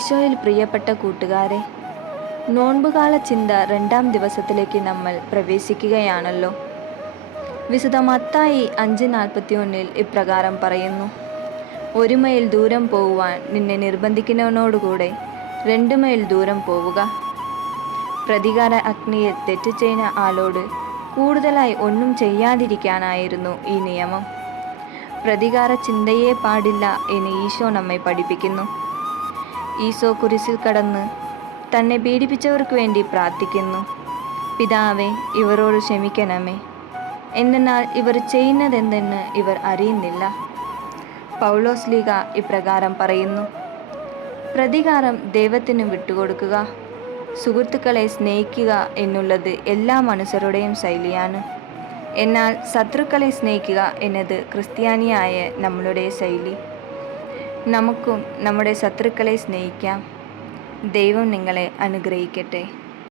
ഈശോയിൽ പ്രിയപ്പെട്ട കൂട്ടുകാരെ, നോൻപുകാല ചിന്ത 2-ാം ദിവസത്തിലേക്ക് നമ്മൾ പ്രവേശിക്കുകയാണല്ലോ. വിശുദ്ധ മത്തായി 5:41 ഇപ്രകാരം പറയുന്നു: 1 മൈൽ ദൂരം പോവുവാൻ നിന്നെ നിർബന്ധിക്കുന്നവനോടുകൂടെ 2 മൈൽ ദൂരം പോവുക. പ്രതികാര അഗ്നിയിൽ തെറ്റ് ചെയ്യുന്ന ആളോട് കൂടുതലായി ഒന്നും ചെയ്യാതിരിക്കാനായിരുന്നു ഈ നിയമം. പ്രതികാര ചിന്തയെ പാടില്ല എന്ന് ഈശോ നമ്മെ പഠിപ്പിക്കുന്നു. ഈശോ കുരിശിൽ കടന്ന് തന്നെ പീഡിപ്പിച്ചവർക്ക് വേണ്ടി പ്രാർത്ഥിക്കുന്നു: പിതാവേ, ഇവരോട് ക്ഷമിക്കണമേ, എന്തെന്നാൽ ഇവർ ചെയ്യുന്നതെന്തെന്ന് ഇവർ അറിയുന്നില്ല. പൗലോസ്ലീഹ ഇപ്രകാരം പറയുന്നു: പ്രതികാരം ദൈവത്തിന് വിട്ടുകൊടുക്കുക. സുഹൃത്തുക്കളെ സ്നേഹിക്കുക എന്നുള്ളത് എല്ലാ മനുഷ്യരുടെയും ശൈലിയാണ്. എന്നാൽ ശത്രുക്കളെ സ്നേഹിക്കുക എന്നത് ക്രിസ്ത്യാനിയായ നമ്മളുടെ ശൈലി. നമുക്കും നമ്മുടെ ശത്രുക്കളെ സ്നേഹിക്കാം. ദൈവം നിങ്ങളെ അനുഗ്രഹിക്കട്ടെ.